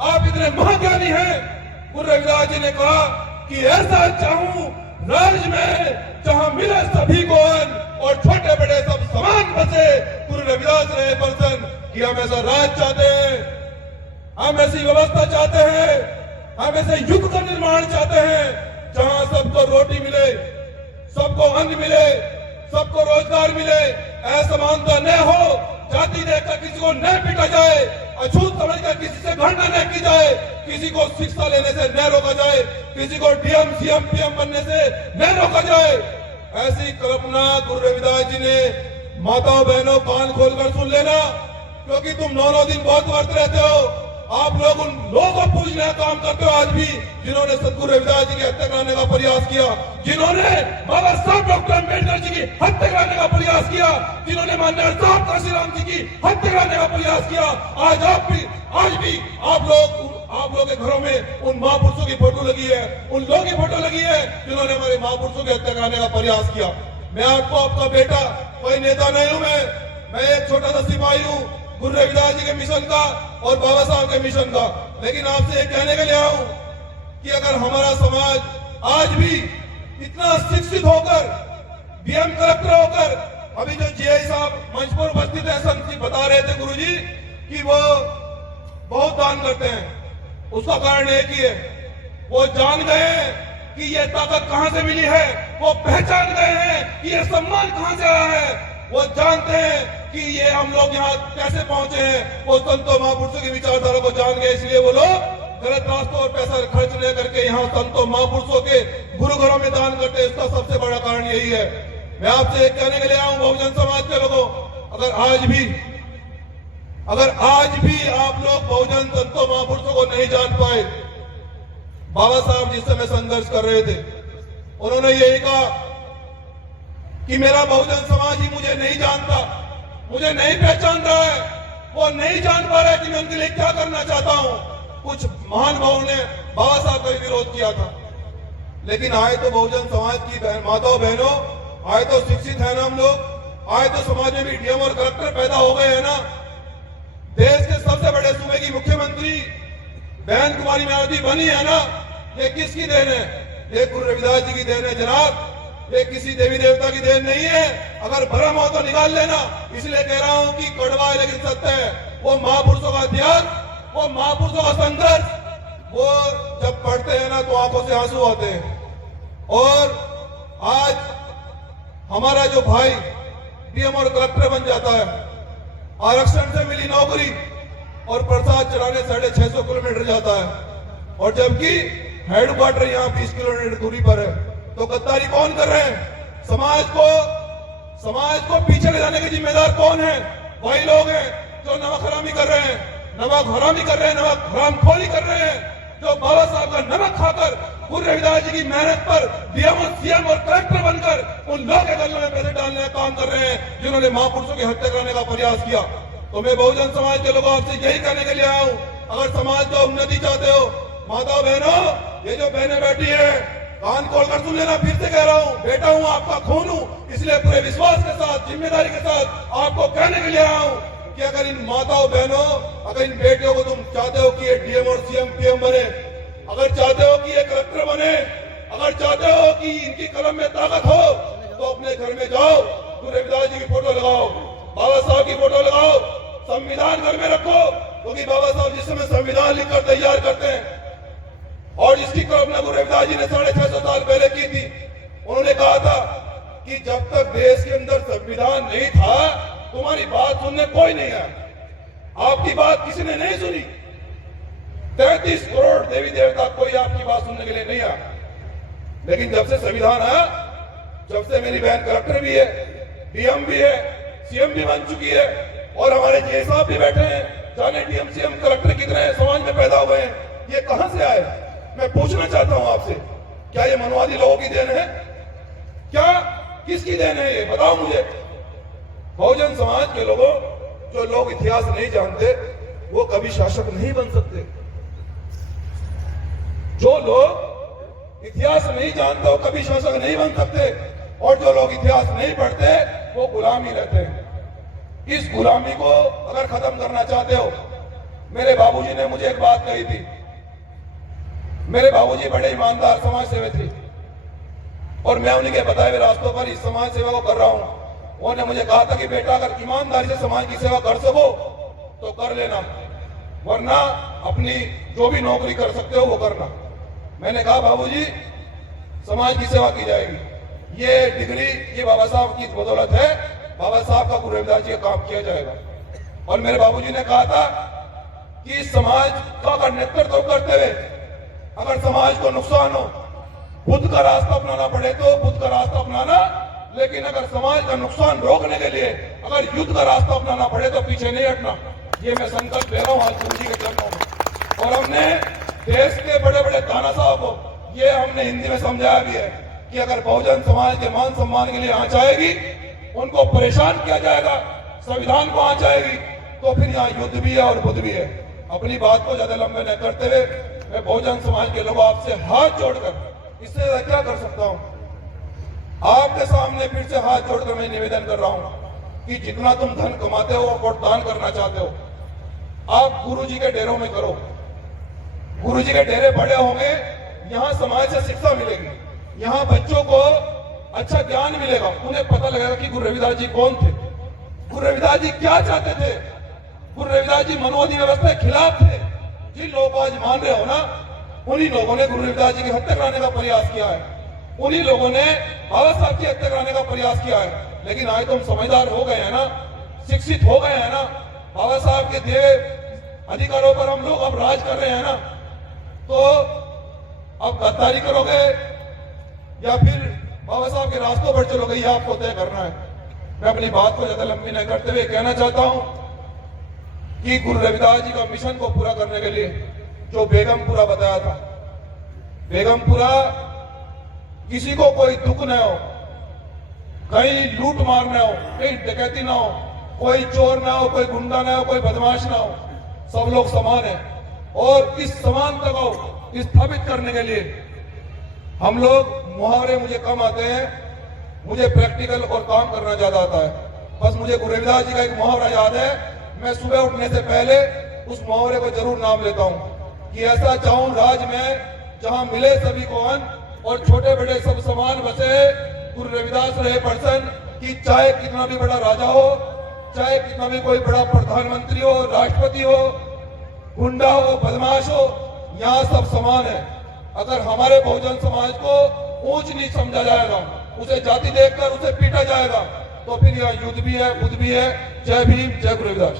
आप इतने महाज्ञानी हैं। गुरु रविदास जी ने कहा कि ऐसा चाहूं राज्य में जहां मिले सभी को अन्न और छोटे बड़े सब समान बसे। गुरु रविदास रहे पर्सन कि हम ऐसा राज चाहते हैं, हम ऐसी व्यवस्था चाहते हैं, हम ऐसे युग का निर्माण चाहते हैं जहां सबको रोटी मिले, सबको अन्न मिले, सबको रोजगार मिले, असमानता न हो, जाति देखकर किसी को न पीटा जाए, अछूत समझकर किसी से घृणा न की जाए, किसी को शिक्षा लेने से न रोका जाए, किसी को डीएम सीएम पीएम बनने से न रोका जाए। ऐसी कल्पना गुरु रविदास जी ने। माताओं बहनों कान खोलकर सुन लेना, क्योंकि तुम 9 दिन बहुत व्रत रहते हो। आप लोग उन लोगों को पूजने का काम करते हो आज भी, जिन्होंने सदगुरु रविदास जी की हत्या कराने का प्रयास किया, जिन्होंने बाबा साहब डॉक्टर अम्बेडकर जी की हत्या कराने का प्रयास किया, जिन्होंने माननीय साहब काशीराम जी की हत्या कराने का प्रयास किया। आज भी आप लोग के घरों में उन महापुरुषों की फोटो लगी है, उन लोगों की फोटो लगी है जिन्होंने हमारे महापुरुषों की हत्या कराने का प्रयास किया। मैं आपका बेटा, कोई नेता नहीं हूं। मैं एक छोटा सा सिपाही हूं गुरु रविदास जी के मिशन का और बाबा साहब के मिशन का। लेकिन आपसे एक कहने के लिए आऊं कि अगर हमारा समाज आज भी इतना शिक्षित होकर, डीएम कलेक्टर होकर, अभी जो जीआई साहब मंच पर उपस्थित है, संत जी बता रहे थे गुरुजी कि वो बहुत दान करते हैं। उसका कारण एक ही है, वो जान गए हैं कि ये ताकत कहां से मिली है, वो पहचान गए हैं कि ये सम्मान कहां से आया है, वो जानते हैं कि ये हम लोग यहाँ कैसे पहुंचे हैं। वो संतों महापुरुषों की विचारधारा को जान गए, इसलिए वो लोग गलत रास्तों और पैसा खर्च नहीं करके यहाँ संतों महापुरुषों के गुरु घरों में दान करते हैं। इसका सबसे बड़ा कारण यही है। मैं आपसे एक कहने के लिए आऊं बहुजन समाज के लोगों, अगर आज भी आप लोग बहुजन संतों महापुरुषों को नहीं जान पाए, बाबा साहब जिस समय संघर्ष कर रहे थे उन्होंने यही कहा कि मेरा बहुजन समाज ही मुझे नहीं जानता, मुझे नहीं पहचान रहा है, वो नहीं जान पा रहा है कि मैं उनके लिए क्या करना चाहता हूं। कुछ महान भावों ने बाबा साहब का विरोध किया था, लेकिन आए तो बहुजन समाज की माताओं बहनों, आए तो शिक्षित है ना हम लोग, आए तो समाज में भी डीएम और कलेक्टर पैदा हो गए हैं ना। देश के सबसे बड़े सूबे की मुख्यमंत्री बहन कुमारी मायावती बनी है ना। ये किसकी देन है? ये गुरु रविदास जी की देन है जनाब, ये किसी देवी देवता की देन नहीं है। अगर भरम हो तो निकाल लेना। इसलिए कह रहा हूं कि कड़वा है लेकिन सत्य है। वो महापुरुषों का त्याग, वो महापुरुषों का संघर्ष, वो जब पढ़ते हैं ना तो आंखों से आंसू आते हैं। और आज हमारा जो भाई डीएम और कलेक्टर बन जाता है, आरक्षण से मिली नौकरी और प्रसाद चढ़ाने 650 किलोमीटर जाता है, और जबकि हेडक्वार्टर यहाँ 20 किलोमीटर दूरी पर है। तो गद्दारी कौन कर रहे हैं? समाज को पीछे ले जाने के जिम्मेदार कौन है? वही लोग हैं जो नमक हरामी कर रहे हैं, नमक हरामखोरी कर रहे हैं, जो बाबा साहब का नमक खाकर गुरु रविदास जी की मेहनत पर डीएम और सीएम और कलेक्टर बनकर उन लोगों के गलों में पैसे डालने का काम कर रहे हैं जिन्होंने महापुरुषों की हत्या करने का प्रयास किया। तो मैं बहुजन समाज के लोगों आपसे यही कहने के लिए आया हूं, अगर समाज का उन्नति चाहते हो, माता बहनों, ये जो बहनें बैठी है कान खोलकर सुन लेना। फिर से कह रहा हूं, बेटा हूं, आपका खून हूं, इसलिए पूरे विश्वास के साथ, जिम्मेदारी के साथ आपको कहने के लिए आया हूं कि अगर इन माताओं बहनों, अगर इन बेटियों को तुम चाहते हो कि ये डीएम और सीएम पीएम बने, अगर चाहते हो कि ये कलेक्टर बने, अगर चाहते हो कि इनकी कलम में ताकत हो, तो अपने घर में जाओ, गुरु रविदास जी की फोटो लगाओ, बाबा साहब की फोटो लगाओ, संविधान घर में रखो, क्योंकि बाबा साहब जिस समय संविधान लिखकर तैयार करते हैं और इसकी कल्पना गुरु रविदास जी ने 650 साल पहले की थी। उन्होंने कहा था कि जब तक देश के अंदर संविधान नहीं था तुम्हारी बात सुनने कोई नहीं आया। आपकी बात किसी ने नहीं सुनी। 33 करोड़ देवी देवता कोई आपकी बात सुनने के लिए नहीं आया। लेकिन जब से संविधान आया, जब से मेरी बहन कलेक्टर भी है, डीएम भी है, सीएम भी बन चुकी है, और हमारे जीआई साहब भी बैठे हैं, जाने डीएम सीएम कलेक्टर कितने समाज में पैदा हुए हैं, ये कहां से आए? मैं पूछना चाहता हूं आपसे, क्या ये मनवादी लोगों की देन है? क्या किसकी देन है? ये बताओ मुझे। बहुजन समाज के लोगों, जो लोग इतिहास नहीं जानते वो कभी शासक नहीं बन सकते। जो लोग इतिहास नहीं जानते वो कभी शासक नहीं बन सकते, और जो लोग इतिहास नहीं पढ़ते वो गुलाम ही रहते हैं। इस गुलामी को अगर खत्म करना चाहते हो मेरे बाबूजी ने मुझे एक बात कही थी। मेरे बाबूजी बड़े ईमानदार समाज सेवी थे और मैं उन्हीं के बताए हुए रास्तों पर इस समाज सेवा को कर रहा हूं। उन्होंने मुझे कहा था कि बेटा अगर ईमानदारी से समाज की सेवा कर सको तो कर लेना, वरना अपनी जो भी नौकरी कर सकते हो वो करना। मैंने कहा बाबूजी समाज की सेवा की जाएगी, ये डिग्री ये बाबा साहब की बदौलत है, बाबा साहब का गुरु रविदास जी का काम किया जाएगा। और मेरे बाबूजी ने कहा था कि समाज का नेतृत्व करते हुए अगर समाज को नुकसान हो, बुद्ध का रास्ता अपनाना पड़े तो बुद्ध का रास्ता अपनाना, लेकिन अगर समाज का नुकसान रोकने के लिए अगर युद्ध का रास्ता अपनाना पड़े तो पीछे नहीं हटना। ये मैं संकल्प ले रहा हूं आज गुरु जी के चरणों में। और हमने देश के बड़े बड़े तानाशाह को ये हमने हिंदी में समझाया भी है कि अगर बहुजन समाज के मान सम्मान के लिए आंच आएगी, उनको परेशान किया जाएगा, संविधान को आंच आएगी, तो फिर यहाँ युद्ध भी है और बुद्ध भी है। अपनी बात को ज्यादा लंबे न करते हुए मैं बहुजन समाज के लोगों आपसे हाथ जोड़कर इससे क्या कर सकता हूं, आपके सामने फिर से हाथ जोड़कर मैं निवेदन कर रहा हूं कि जितना तुम धन कमाते हो और दान करना चाहते हो, आप गुरु जी के डेरों में करो। गुरु जी के डेरे बड़े होंगे, यहाँ समाज से शिक्षा मिलेगी, यहाँ बच्चों को अच्छा ज्ञान मिलेगा, उन्हें पता लगेगा कि गुरु रविदास जी कौन थे, गुरु रविदास जी क्या चाहते थे। गुरु रविदास जी मनोवादी व्यवस्था के खिलाफ थे। जिन लोगों को आज मान रहे हो ना, उन्हीं लोगों ने गुरु रविदास जी की हत्या कराने का प्रयास किया है, उन्हीं लोगों ने बाबा साहब की हत्या कराने का प्रयास किया है। लेकिन आज तो हम समझदार हो गए हैं ना, शिक्षित हो गए हैं ना, बाबा साहब के दिए अधिकारों पर हम लोग अब राज कर रहे हैं ना, तो अब गद्दारी करोगे या फिर बाबा साहब के रास्तों पर चलोगे, ये आपको तय करना है। मैं अपनी बात को ज्यादा लंबी नहीं करते हुए कहना चाहता हूं कि गुरु रविदास जी का मिशन को पूरा करने के लिए जो बेगमपुरा बताया था, बेगमपुरा किसी को कोई दुख न हो, कहीं लूट मार न हो, कहीं डकैती ना हो, कोई चोर ना हो, कोई गुंडा ना हो, कोई बदमाश ना हो, सब लोग समान है। और इस समानता को स्थापित करने के लिए हम लोग, मुहावरे मुझे कम आते हैं, मुझे प्रैक्टिकल और काम करना ज्यादा आता है। बस मुझे गुरु रविदास जी का एक मुहावरा याद है, मैं सुबह उठने से पहले उस मुहावरे को जरूर नाम लेता हूं कि ऐसा चाहूं राज में जहां मिले सभी को अन्न और छोटे बड़े सब समान बसे, गुरु रविदास रहे पर्सन कि चाहे कितना भी बड़ा राजा हो, चाहे कितना भी कोई बड़ा प्रधानमंत्री हो, राष्ट्रपति हो, गुंडा हो, बदमाश हो, यहाँ सब समान है। अगर हमारे बहुजन समाज को ऊंच नीच समझा जाएगा, उसे जाति देखकर उसे पीटा जाएगा, तो फिर यहाँ युद्ध भी है, बुद्ध भी है। जय भीम, जय गुरु रविदास।